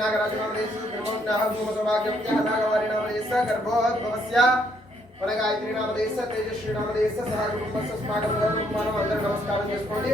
नागराजनामदेश त्रिभुवनाः भूमसौभाग्यवत्याः नागवारिणामदेश गर्भोद्भवस्य वनगायत्री नामदेश तेजस्वी नामदेश सह कुटुंबस्य अस्माकं गौरवमानम् అందరూ నమస్కారం చేసుకోండి.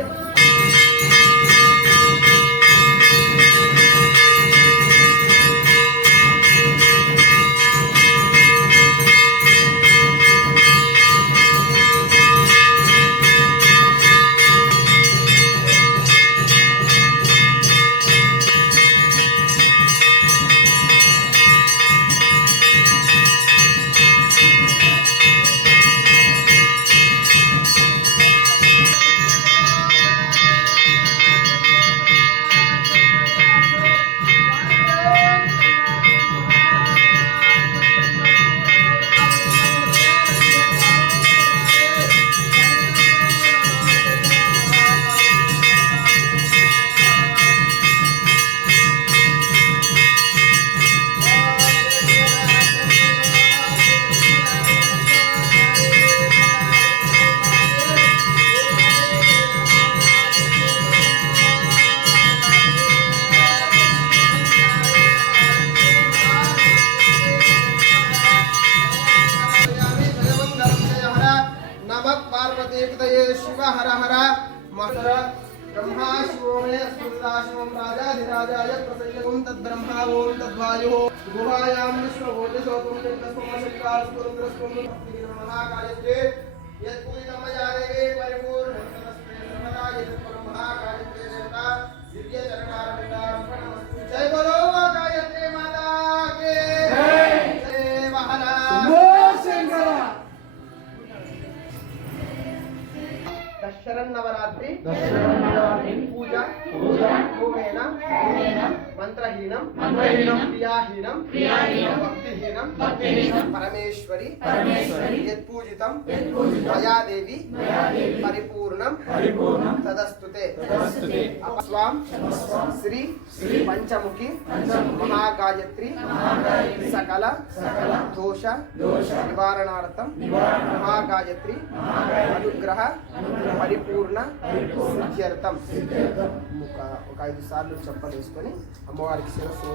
शिव हर हर मकर ब्रह्मा शिवो मे अस्मदाशिवं राजाधिराजाय प्रसय्यं तद्ब्रह्मा ओं तद्वायुः गुहायां विश्वभूतिशोतं तस्मशक्तास्पुरन्द्रस्पुं महाकायत्रे यत्पूजितमयादेवे परिपूर्णस्तमस्ते सर्वदा यत्परमहाकायत्रे देवता दिव्यचरणारविन्दार्पणमस्तु। जय बोलो गायत्री माता के जय महाराज शरन्नवरात्रि पूजा होमेन मंत्रहीनं क्रियाहीनं भक्तिहीनं परमेश्वरी यत्पूजितं मया देवी परिपूर्णं तदस्तुते अपस्वां श्री पंचमुखी महागायत्री सकल दोष निवारणार्थं महागायत्री अनुग्रह పరిపూర్ణ సిద్ధ్యర్థం ఒక 5 సార్లు చెప్పలు వేసుకొని అమ్మవారికి శిరస్సు